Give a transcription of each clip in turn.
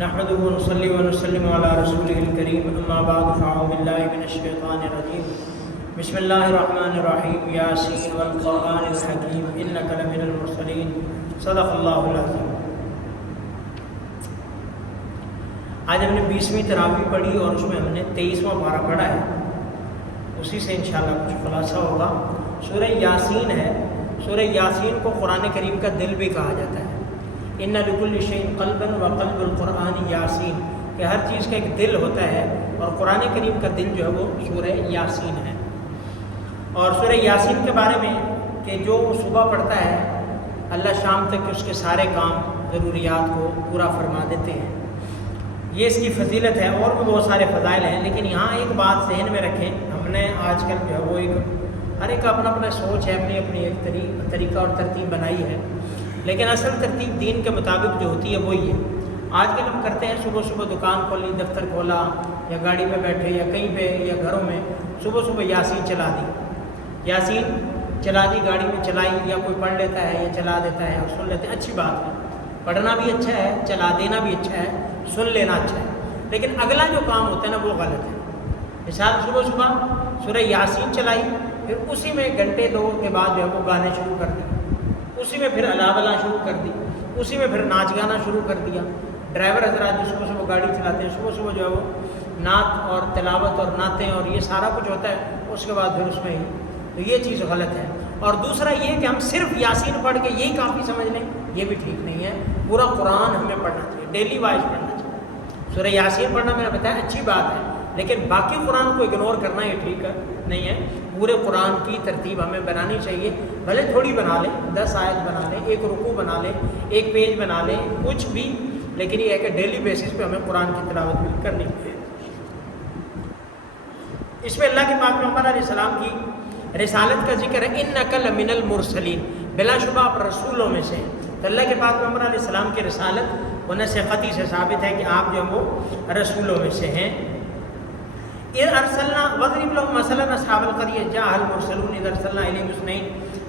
نحمده ونصلي ونسلم على رسوله الكريم اما بعد فاعوذ بالله من الشیطان الرجیم بسم اللہ الرحمن الرحیم یاسین والقرآن الحکیم انک لمن المرسلین صدق اللہ العظیم۔ آج ہم نے 20ویں تراویح پڑھی اور اس میں ہم نے 23واں پارہ پڑھا ہے، اسی سے انشاءاللہ کچھ خلاصہ ہوگا۔ سورہ یاسین ہے، سورہ یاسین کو قرآن کریم کا دل بھی کہا جاتا ہے۔ ان لکل شیء قلبا وقلب القرآن یاسین، کہ ہر چیز کا ایک دل ہوتا ہے اور قرآن کریم کا دل جو ہے وہ سورہ یاسین ہے۔ اور سورہ یاسین کے بارے میں کہ جو صبح پڑھتا ہے اللہ شام تک اس کے سارے کام ضروریات کو پورا فرما دیتے ہیں، یہ اس کی فضیلت ہے۔ اور بھی بہت سارے فضائل ہیں، لیکن یہاں ایک بات ذہن میں رکھیں، ہم نے آج کل جو ہے وہ ہر ایک اپنا اپنا سوچ ہے، اپنی اپنی ایک طریقہ اور ترتیب بنائی ہے، لیکن اصل ترتیب دین کے مطابق جو ہوتی ہے وہی ہے۔ آج کل ہم کرتے ہیں صبح صبح دکان کھولی، دفتر کھولا، یا گاڑی میں بیٹھے یا کہیں پہ یا گھروں میں صبح صبح یاسین چلا دی، یاسین چلا دی، گاڑی میں چلائی، یا کوئی پڑھ لیتا ہے یا چلا دیتا ہے اور سن لیتے ہیں۔ اچھی بات ہے، پڑھنا بھی اچھا ہے، چلا دینا بھی اچھا ہے، سن لینا اچھا ہے، لیکن اگلا جو کام ہوتا ہے نا وہ غلط ہے۔ مثال صبح صبح سورہ یاسین چلائی، پھر اسی میں گھنٹے دو کے بعد جو ہے وہ گانے شروع کر دیے، اسی میں پھر الا بلا شروع کر دی، اسی میں پھر ناچ گانا شروع کر دیا۔ ڈرائیور حضرات جو صبح صبح گاڑی چلاتے ہیں، صبح صبح جو ہے وہ نعت اور تلاوت اور نعتیں اور یہ سارا کچھ ہوتا ہے، اس کے بعد پھر اس میں ہی، تو یہ چیز غلط ہے۔ اور دوسرا یہ کہ ہم صرف یاسین پڑھ کے یہی کافی سمجھ لیں، یہ بھی ٹھیک نہیں ہے۔ پورا قرآن ہمیں پڑھنا چاہیے، ڈیلی وائز پڑھنا چاہیے۔ سورہ یاسین پڑھنا میں نے بتایا اچھی بات ہے، لیکن باقی قرآن کو اگنور کرنا یہ ٹھیک نہیں ہے۔ پورے قرآن کی ترتیب ہمیں بنانی چاہیے، بھلے تھوڑی بنا لیں، 10 آیت بنا لیں، ایک رکوع بنا لیں، ایک پیج بنا لیں، کچھ بھی، لیکن یہ ہے کہ ڈیلی بیسس پہ ہمیں قرآن کی تلاوت بھی کرنی چاہیے۔ اس میں اللہ کے پاک پیغمبر علیہ السلام کی رسالت کا ذکر ہے، انک لمن المرسلین، بلا شبہ آپ رسولوں میں سے ہیں۔ تو اللہ کے پاک پیغمبر علیہ السلام کی رسالت ونص قطعی سے ثابت ہے کہ آپ جو وہ رسولوں میں سے ہیں۔ اذ ارسلنا واضرب لهم مثلا اصحاب القرية جاءها المرسلون اذ ارسلنا اليهم اثنين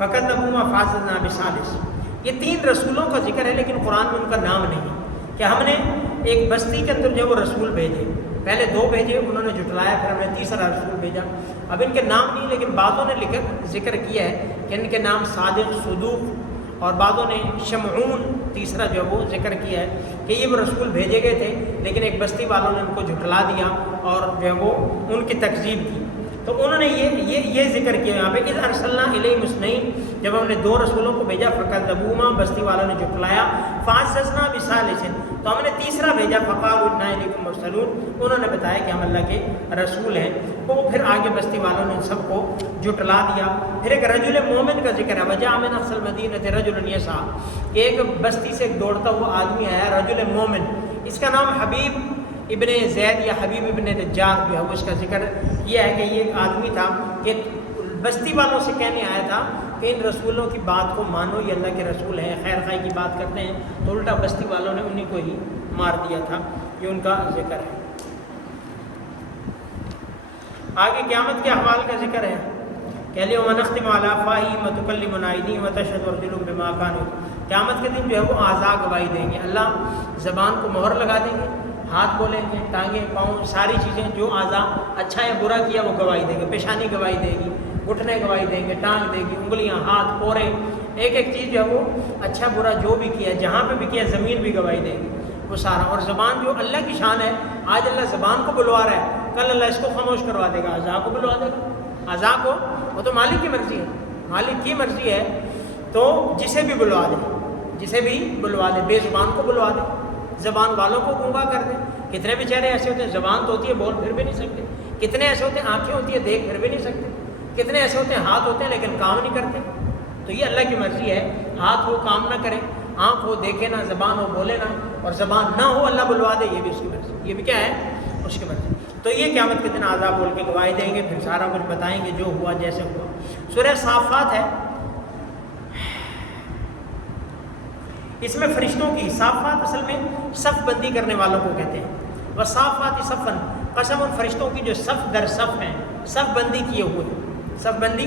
فكذبوهما فعززنا بثالث۔ یہ 3 رسولوں کا ذکر ہے، لیکن قرآن میں ان کا نام نہیں کہ ہم نے ایک بستی کے اندر جو وہ رسول بھیجے، پہلے 2 بھیجے، انہوں نے جھٹلایا، پھر ہم نے تیسرا رسول بھیجا۔ اب ان کے نام نہیں، لیکن بعضوں نے ذکر کیا ہے کہ ان کے نام صادق، صدوق، اور بعضوں نے شمعون تیسرا جو وہ ذکر کیا ہے کہ یہ وہ رسول بھیجے گئے تھے، لیکن ایک بستی والوں نے ان کو جھٹلا دیا اور جو ہے وہ ان کی تکذیب کی۔ تو انہوں نے یہ ذکر کیا یہاں پہ، اذ ارسلنا الیہم اثنین، جب ہم نے 2 رسولوں کو بھیجا، فکذبوہما، بستی والوں نے جھٹلایا، فعززنا بثالث، تو ہم نے تیسرا بھیجا، فقالوا انا الیکم مرسلون، انہوں نے بتایا کہ ہم اللہ کے رسول ہیں۔ وہ پھر آگے بستی والوں نے ان سب کو جھٹلا دیا۔ پھر ایک رجل مومن کا ذکر ہے، وجاء من اقصى المدینۃ رجل یسعى، کہ ایک بستی سے ایک دوڑتا ہوا آدمی آیا، رجل مومن، اس کا نام حبیب ابن زید یا حبیب ابن نجار جو ہے وہ اس کا ذکر کیا ہے کہ یہ ایک آدمی تھا کہ بستی والوں سے کہنے آیا تھا کہ ان رسولوں کی بات کو مانو، یہ اللہ کے رسول ہیں، خیر خواہی کی بات کرتے ہیں، تو الٹا بستی والوں نے انہی کو ہی مار دیا تھا۔ یہ ان کا ذکر ہے۔ آگے قیامت کے احوال کا ذکر ہے کہ الیوم نختم علی افواہہم وتکلمنا ایدیہم وتشہد ارجلہم بما کانوا، قیامت کے دن جو ہے وہ اعضاء گواہی دیں گے، اللہ زبان کو مہر لگا دیں گے، ہاتھ بولیں گے، ٹانگیں، پاؤں، ساری چیزیں جو اعضاء اچھا یا برا کیا وہ گواہی دیں گے، پیشانی گواہی دے گی، گھٹنے گواہی دیں گے، ٹانگ دے گی، انگلیاں، ہاتھ، پورے، ایک ایک چیز جو ہے وہ اچھا برا جو بھی کیا، جہاں پہ بھی کیا، زمین بھی گواہی دے گی، وہ سارا۔ اور زبان جو اللہ کی شان ہے، آج اللہ زبان کو بلوا رہا ہے، کل اللہ اس کو خاموش کروا دے گا، اعضاء کو بلوا دے گا، اعضاء کو، وہ تو مالک کی مرضی ہے، مالک کی مرضی ہے، تو جسے بھی بلوا دے، جسے بھی بلوا دے، بے زبان کو بلوا دے، زبان والوں کو گنگا کر دے۔ کتنے بیچارے ایسے ہوتے ہیں، زبان تو ہوتی ہے بول پھر بھی نہیں سکتے، کتنے ایسے ہوتے ہیں آنکھیں ہوتی ہے دیکھ پھر بھی نہیں سکتے، کتنے ایسے ہوتے ہیں ہاتھ ہوتے ہیں لیکن کام نہیں کرتے۔ تو یہ اللہ کی مرضی ہے، ہاتھ ہو کام نہ کرے، آنکھ ہو دیکھے نہ، زبان ہو بولے نہ، اور زبان نہ ہو اللہ بلوا دے، یہ بھی اس کی مرضی، یہ بھی کیا ہے، اس کی مرضی۔ تو یہ قیامت کے دن اعضاء بول کے گواہی دیں گے، پھر سارا کچھ بتائیں گے جو ہوا جیسے ہوا۔ سورہ صافات ہے، اس میں فرشتوں کی، صافات اصل میں صف بندی کرنے والوں کو کہتے ہیں، وصافات صفا، قسم ان فرشتوں کی جو صف در صف ہیں، صف بندی کیے ہوئے، صف بندی،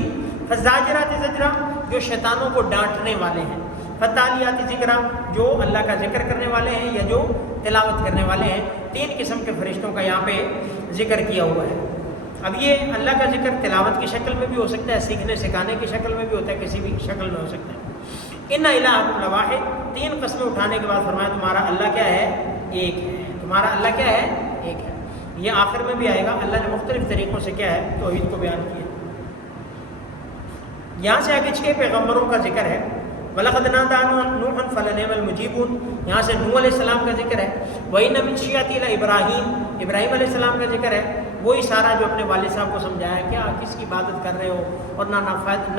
فزاجرات زجرا، جو شیطانوں کو ڈانٹنے والے ہیں، فتالیات ذکرا، جو اللہ کا ذکر کرنے والے ہیں یا جو تلاوت کرنے والے ہیں۔ 3 قسم کے فرشتوں کا یہاں پہ ذکر کیا ہوا ہے۔ اب یہ اللہ کا ذکر تلاوت کی شکل میں بھی ہو سکتا ہے، سیکھنے سکھانے کی شکل میں بھی ہوتا ہے، کسی بھی شکل میں ہو سکتا ہے۔ ان الہکم لواحد، 3 قسمیں اٹھانے کے بعد فرمایا تمہارا اللہ کیا ہے؟ ایک ہے۔ تمہارا اللہ کیا ہے؟ ایک ہے۔ یہ آخر میں بھی آئے گا، اللہ نے مختلف طریقوں سے کیا ہے؟ توحید کو بیان کیا۔ یہاں سے آگے 6 پیغمبروں کا ذکر ہے۔ وَلَقَدْ نَادَانَا نُوحٌ فَلَنِعْمَ الْمُجِيبُونَ، یہاں سے نوح علیہ السلام کا ذکر ہے۔ وَإِنَّ مِن شِيَعَتِهِ لَإِبْرَاهِيمَ، ابراہیم علیہ السلام کا ذکر ہے۔ وہی سارا جو اپنے والد صاحب کو سمجھایا کیا کس کی عبادت کر رہے ہو اور نہ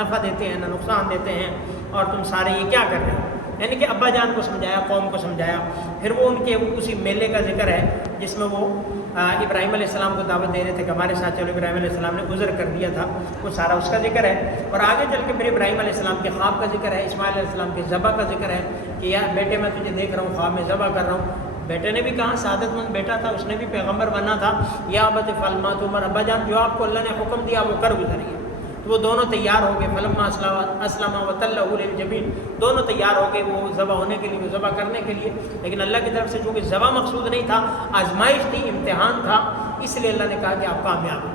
نفع دیتے ہیں نہ نقصان دیتے ہیں، اور تم سارے یہ کیا کر رہے ہو، یعنی کہ ابا جان کو سمجھایا، قوم کو سمجھایا۔ پھر وہ ان کے اسی میلے کا ذکر ہے جس میں وہ ابراہیم علیہ السلام کو دعوت دے رہے تھے کہ ہمارے ساتھ چلو، ابراہیم علیہ السلام نے عذر کر دیا تھا، وہ سارا اس کا ذکر ہے۔ اور آگے چل کے پھر ابراہیم علیہ السلام کے خواب کا ذکر ہے، اسماعیل علیہ السلام کے ذبح کا ذکر ہے کہ یار بیٹے میں تجھے دیکھ رہا ہوں، خواب میں ذبح کر رہا ہوں۔ بیٹے نے بھی کہا، سعادت مند بیٹا تھا، اس نے بھی پیغمبر بننا تھا، یا ابت افعل ما تؤمر، ابا جان جو آپ کو اللہ نے حکم دیا وہ کر گزریے۔ تو وہ دونوں تیار ہو گئے، فلما اسلم وتلہ للجبین، دونوں تیار ہو گئے وہ ذبح ہونے کے لیے، وہ ذبح کرنے کے لیے۔ لیکن اللہ کی طرف سے چونکہ ذبح مقصود نہیں تھا، آزمائش تھی، امتحان تھا، اس لیے اللہ نے کہا کہ آپ کامیاب ہیں،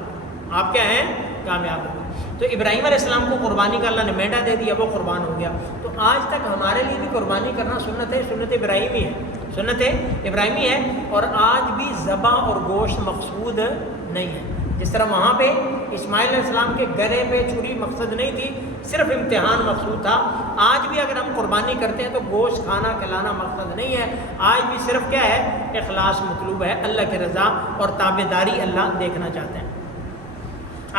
آپ کیا ہیں؟ کامیاب ہیں۔ تو ابراہیم علیہ السلام کو قربانی کا اللہ نے مینڈا دے دیا، وہ قربان ہو گیا۔ تو آج تک ہمارے لیے بھی قربانی کرنا سنت ہے، سنت ابراہیمی ہے، سنت ابراہیمی ہے۔ اور آج بھی ذبح اور گوشت مقصود نہیں ہے۔ جس طرح وہاں پہ اسماعیل علیہ السلام کے گلے پہ چھری مقصد نہیں تھی، صرف امتحان مقصود تھا، آج بھی اگر ہم قربانی کرتے ہیں تو گوشت کھانا کھلانا مقصد نہیں ہے، آج بھی صرف کیا ہے؟ اخلاص مطلوب ہے، اللہ کی رضا اور تابعداری اللہ دیکھنا چاہتے ہیں۔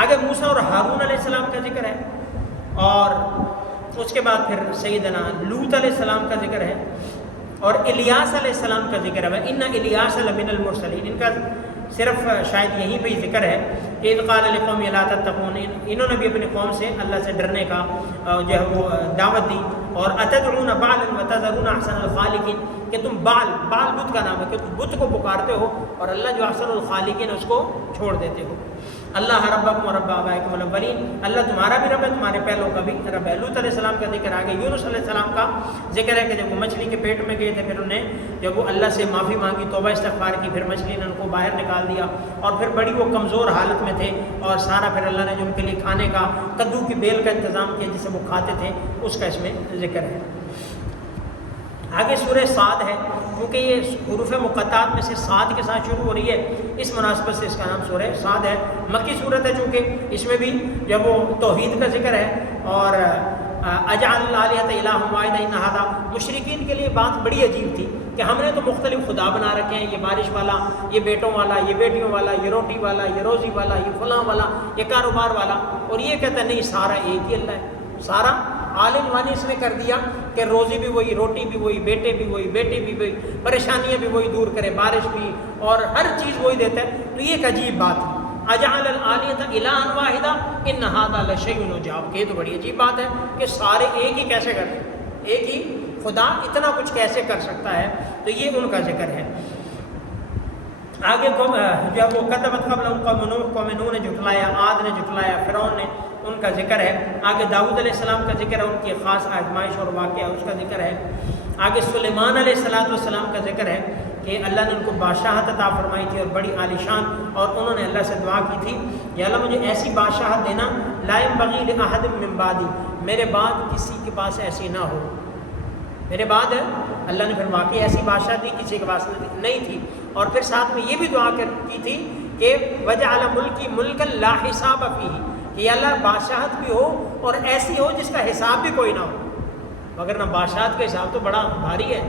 آگے موسیٰ اور ہارون علیہ السلام کا ذکر ہے، اور اس کے بعد پھر سیدنا لوط علیہ السلام کا ذکر ہے، اور الیاس علیہ السلام کا ذکر ہے۔ ان الیاس لمن المرسلین، ان کا صرف شاید یہیں پہ ہی ذکر ہے۔ اذ قال لقوم لا تتقون، انہوں نے بھی اپنی قوم سے اللہ سے ڈرنے کا جو ہے وہ دعوت دی۔ اور اتدعون بعلا وتذرون احسن الخالقین، کہ تم بعل بت کا نام ہے، کہ تم بت کو پکارتے ہو اور اللہ جو احسن الخالقین اس کو چھوڑ دیتے ہو۔ اللہ ربکم و رب آبائکم الاولین، اللہ تمہارا بھی رب ہے، تمہارے پہلوں کا بھی رب ہے۔ لوط علیہ السلام کا ذکر آگے، یونس علیہ السلام کا ذکر ہے کہ جب وہ مچھلی کے پیٹ میں گئے تھے، پھر انہیں جب وہ اللہ سے معافی مانگی، توبہ استغفار کی، پھر مچھلی نے ان کو باہر نکال دیا، اور پھر بڑی وہ کمزور حالت میں تھے، اور سارا پھر اللہ نے جو ان کے لیے کھانے کا کدو کی بیل کا انتظام کیا جسے وہ کھاتے تھے، اس کا اس میں ذکر ہے۔ آگے سورہ صاد ہے، کیونکہ یہ حروف مقطعات میں سے صاد کے ساتھ شروع ہو رہی ہے، اس مناسبت سے اس کا نام سورہ صاد ہے۔ مکی صورت ہے چونکہ اس میں بھی جب وہ توحید کا ذکر ہے، اور اجعل الآلہۃ الہا واحدا ان ھذا، مشرکین کے لیے بات بڑی عجیب تھی کہ ہم نے تو مختلف خدا بنا رکھے ہیں، یہ بارش والا، یہ بیٹوں والا، یہ بیٹیوں والا، یہ روٹی والا، یہ روزی والا، یہ فلاں والا، یہ کاروبار والا، اور یہ کہتا ہے نہیں، سارا ایک ہی اللہ ہے، سارا عالم وانی اس نے کر دیا کہ روزی بھی وہی، روٹی بھی وہی، بیٹے بھی وہی، بیٹی بھی وہی، پریشانیاں بھی وہی دور کرے، بارش بھی، اور ہر چیز وہی دیتا ہے۔ تو یہ ایک عجیب بات ہے، اجعل الآلہۃ الہا واحدا ان ھذا لشیء عجاب، کہ یہ تو بڑی عجیب بات ہے کہ سارے ایک ہی کیسے کرتے ہیں، ایک ہی خدا اتنا کچھ کیسے کر سکتا ہے۔ تو یہ ان کا ذکر ہے۔ آگے جب وہ کذبت قبلہم قوم نوح، قوم نوح نے جھٹلایا، عاد نے جھٹلایا، فرعون نے، ان کا ذکر ہے۔ آگے داؤد علیہ السلام کا ذکر ہے، ان کی خاص آزمائش اور واقعہ اس کا ذکر ہے۔ آگے سلیمان علیہ السلام کا ذکر ہے کہ اللہ نے ان کو بادشاہت عطا فرمائی تھی اور بڑی عالیشان، اور انہوں نے اللہ سے دعا کی تھی، یا اللہ مجھے ایسی بادشاہت دینا لا ينبغي لأحد من بعدی، میرے بعد کسی کے پاس ایسی نہ ہو، میرے بعد اللہ نے پھر واقعی ایسی بادشاہ دی، کسی کے پاس نہیں تھی۔ اور پھر ساتھ میں یہ بھی دعا کی تھی کہ وجعل ملکی ملکا لا حساب فیہ، کہ اللہ بادشاہت بھی ہو اور ایسی ہو جس کا حساب بھی کوئی نہ ہو، مگر نہ بادشاہت کا حساب تو بڑا بھاری ہے،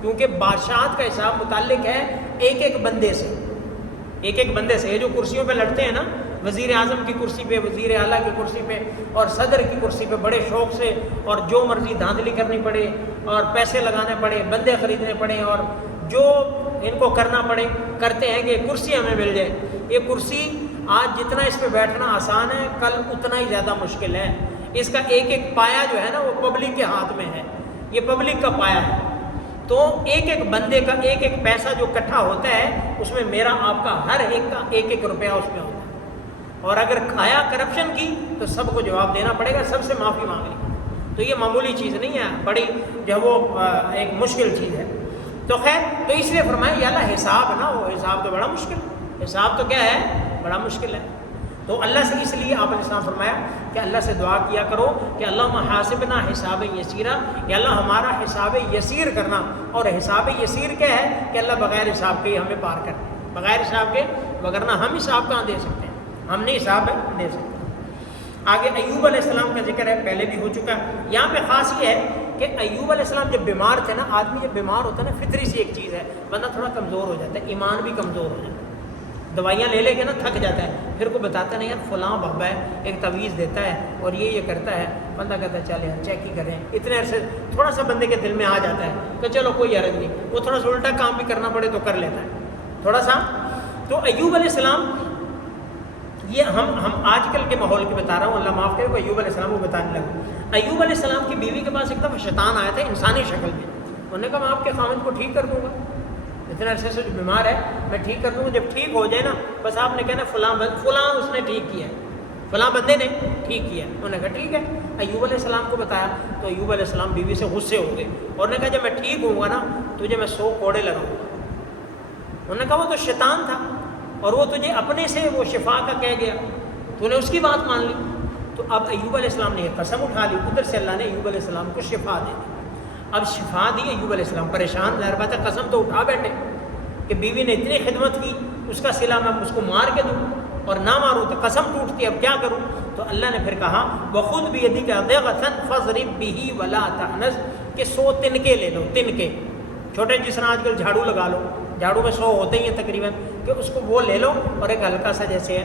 کیونکہ بادشاہت کا حساب متعلق ہے ایک ایک بندے سے، ایک ایک بندے سے۔ یہ جو کرسیوں پہ لڑتے ہیں نا، وزیر اعظم کی کرسی پہ، وزیر اعلیٰ کی کرسی پہ، اور صدر کی کرسی پہ بڑے شوق سے، اور جو مرضی دھاندلی کرنی پڑے اور پیسے لگانے پڑے، بندے خریدنے پڑے، اور جو ان کو کرنا پڑے کرتے ہیں کہ کرسی ہمیں مل جائے۔ یہ کرسی آج جتنا اس پہ بیٹھنا آسان ہے، کل اتنا ہی زیادہ مشکل ہے۔ اس کا ایک ایک پایا جو ہے نا وہ پبلک کے ہاتھ میں ہے، یہ پبلک کا پایا ہے۔ تو ایک ایک بندے کا ایک ایک پیسہ جو اکٹھا ہوتا ہے، اس میں میرا آپ کا ہر ایک کا ایک ایک روپیہ اس میں ہوتا ہے، اور اگر کھایا کرپشن کی تو سب کو جواب دینا پڑے گا، سب سے معافی مانگنی۔ تو یہ معمولی چیز نہیں ہے، بڑی جو وہ ایک مشکل چیز ہے۔ تو خیر، تو اس لیے فرمایا یا اللہ حساب نا ہو، حساب تو بڑا مشکل ہے، حساب تو کیا ہے، بڑا مشکل ہے۔ تو اللہ سے اس لیے آپ علیہ السلام فرمایا کہ اللہ سے دعا کیا کرو کہ اللہ حاسبنا حساب یسیرا، یا اللہ ہمارا حساب یسیر کرنا، اور حساب یسیر کیا ہے کہ اللہ بغیر حساب کے ہی ہمیں پار کرنا، بغیر حساب کے، وگرنہ ہم حساب کہاں دے سکتے ہیں، ہم نہیں حساب دے سکتے۔ آگے ایوب علیہ السلام کا ذکر ہے، پہلے بھی ہو چکا ہے۔ یہاں پہ خاص یہ ہے کہ ایوب علیہ السلام جب بیمار تھے نا، آدمی جب بیمار ہوتا ہے نا، فطری سی ایک چیز ہے، بندہ تھوڑا کمزور ہو جاتا ہے، ایمان بھی کمزور ہو جاتا ہے، دوائیاں لے لے کے نا تھک جاتا ہے، پھر کو بتاتا نہیں یار فلاں بابا ہے، ایک تعویذ دیتا ہے اور یہ کرتا ہے، بندہ کہتا ہے چل یار چیک ہی کریں، اتنے عرصے تھوڑا سا بندے کے دل میں آ جاتا ہے کہ چلو کوئی حرج نہیں، وہ تھوڑا سا الٹا کام بھی کرنا پڑے تو کر لیتا ہے تھوڑا سا۔ تو ایوب علیہ السلام، یہ ہم آج کل کے ماحول کی بتا رہا ہوں، اللہ معاف کرے، ایوب علیہ السلام کو بتانے لگا۔ ایوب علیہ السلام کی بیوی کے پاس ایک دفعہ شیطان آیا تھا انسانی شکل میں، انہوں نے کہا میں آپ کے خاوند کو ٹھیک کر دوں گا، اتنے عرصے سے جو بیمار ہے میں ٹھیک کر دوں گا، جب ٹھیک ہو جائے نا بس آپ نے کہنا فلاں اس نے ٹھیک کیا ہے، فلاں بندے نے ٹھیک کیا ہے۔ انہوں نے کہا ٹھیک ہے، ایوب علیہ السلام کو بتایا تو ایوب علیہ السلام بیوی سے غصے ہو گئے اور نے کہا جب میں ٹھیک ہوں گا نا تجھے میں 100 کوڑے لگاؤں گا۔ انہوں نے کہا وہ تو شیطان تھا اور وہ تجھے اپنے سے وہ شفا کا کہہ گیا، تو نے اس کی بات مان لی۔ تو اب ایوب علیہ السلام نے یہ قسم اٹھا لی، ادھر سے اللہ نے ایوب علیہ السلام کو شفا دے دی۔ اب شفا دی، ایوب علیہ السلام پریشان، ظاہر بات ہے قسم تو اٹھا بیٹھے کہ بیوی نے اتنی خدمت کی، اس کا صلہ میں اس کو مار کے دوں اور نہ ماروں تو قسم ٹوٹتی، اب کیا کروں؟ تو اللہ نے پھر کہا وَخُذْ بِيَدِكَ ضِغْثًا فَاضْرِبْ بِهِ وَلَا تَحْنَثْ، کہ 100 تنکے لے لو، تنکے چھوٹے جس طرح آج کل جھاڑو لگا لو، جھاڑو میں 100 ہوتے ہی ہیں تقریباً، کہ اس کو وہ لے لو اور ایک ہلکا سا جیسے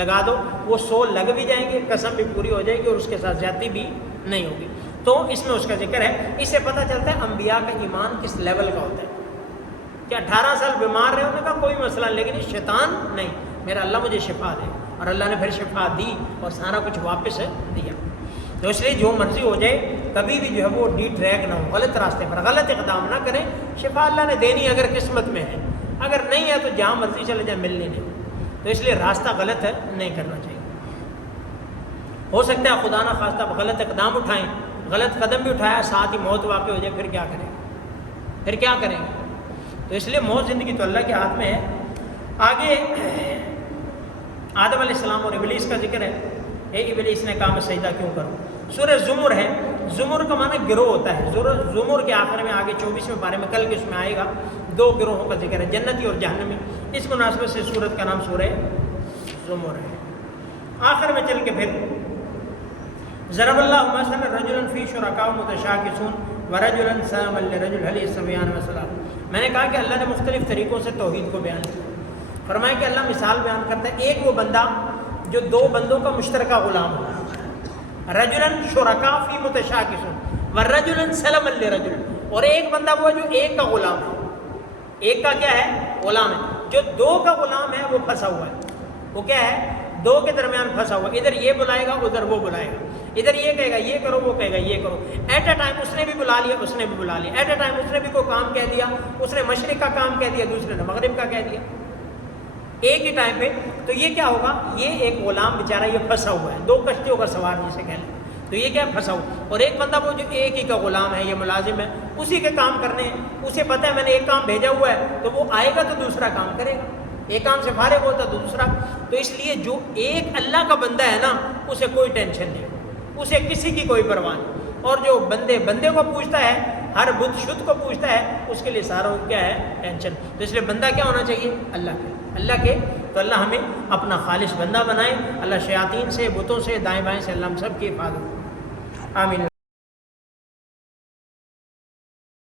لگا دو، وہ 100 لگ بھی جائیں گے، قسم بھی پوری ہو جائے گی اور اس کے ساتھ زیادتی بھی نہیں ہوگی۔ تو اس میں اس کا ذکر ہے، اس سے پتہ چلتا ہے انبیاء کا ایمان کس لیول کا ہوتا ہے کہ 18 سال بیمار رہے، انہوں نے کہا کوئی مسئلہ، لیکن یہ شیطان نہیں، میرا اللہ مجھے شفا دے، اور اللہ نے پھر شفا دی اور سارا کچھ واپس دیا۔ تو اس لیے جو مرضی ہو جائے کبھی بھی جو ہے وہ ڈی ٹریک نہ ہو، غلط راستے پر غلط اقدام نہ کریں، شفا اللہ نے دینی اگر قسمت میں ہے، اگر نہیں ہے تو جہاں مرضی چلے جائیں ملنے نہیں، تو اس لیے راستہ غلط ہے، نہیں کرنا چاہیے۔ ہو سکتا ہے خدا نہ خواستہ غلط اقدام اٹھائیں، غلط قدم بھی اٹھایا، ساتھ ہی موت واقع ہو جائے، پھر کیا کریں گے، پھر کیا کریں گے؟ تو اس لیے موت زندگی تو اللہ کے ہاتھ میں ہے۔ آگے آدم علیہ السلام اور ابلیس کا ذکر ہے، اے ابلیس نے کہا میں سجدہ کیوں کروں؟ سورہ زمر ہے، زمر کا معنی گروہ ہوتا ہے، زمر کے آخر میں آگے 24ویں پارے میں کل کے اس میں آئے گا، 2 گروہوں کا ذکر ہے، جنتی اور جہنمی، اس مناسبت سے سورت کا نام سورہ زمر ہے۔ آخر میں چل کے پھر ضرب اللہ مثلا رجلا فی شرکاء متشاکسون ورجلا سلما لرجل هل یستویان مثلا، میں نے کہا کہ اللہ نے مختلف طریقوں سے توحید کو بیان کیا، فرمایا کہ اللہ مثال بیان کرتا ہے، ایک وہ بندہ جو 2 بندوں کا مشترکہ غلام ہو، رجلا شرکاء فی متشاکسون ورجلا سلما لرجل، اور ایک بندہ وہ جو ایک کا غلام ہے، ایک کا کیا ہے؟ غلام ہے، جو 2 کا غلام ہے وہ پھنسا ہوا ہے، وہ کیا ہے؟ 2 کے درمیان پھنسا ہوا، ادھر یہ بلائے گا ادھر وہ بلائے گا، ادھر یہ کہے گا یہ کرو وہ کہے گا یہ کرو، ایٹ اے ٹائم اس نے بھی بلا لیا اس نے بھی بلا لیا، ایٹ اے ٹائم اس نے بھی کوئی کام کہہ دیا، اس نے مشرق کا کام کہہ دیا دوسرے نے مغرب کا کہہ دیا ایک ہی ٹائم پہ، تو یہ کیا ہوگا؟ یہ ایک غلام بیچارہ یہ پھنسا ہوا ہے، 2 کشتیوں کا سوار جسے کہہ لیں، تو یہ کیا پھنسا ہوا، اور ایک بندہ وہ جو ایک ہی کا غلام ہے، یہ ملازم ہے، اسی کے کام کرنے ہیں، اسے پتہ ہے میں نے ایک کام بھیجا ہوا ہے، تو وہ آئے گا تو دوسرا کام کرے گا، ایک کام سے فارغ ہوتا تو دوسرا، تو اس لیے جو ایک اللہ کا بندہ ہے نا اسے کوئی ٹینشن نہیں، اسے کسی کی کوئی پرواہ نہیں، اور جو بندے کو پوچھتا ہے، ہر بت شد کو پوچھتا ہے، اس کے لیے سارا کیا ہے؟ ٹینشن۔ تو اس لیے بندہ کیا ہونا چاہیے؟ اللہ کے، تو اللہ ہمیں اپنا خالص بندہ بنائے، اللہ شیاطین سے، بتوں سے، دائیں بائیں سے اللہ ہم سب کی حفاظت، آمین۔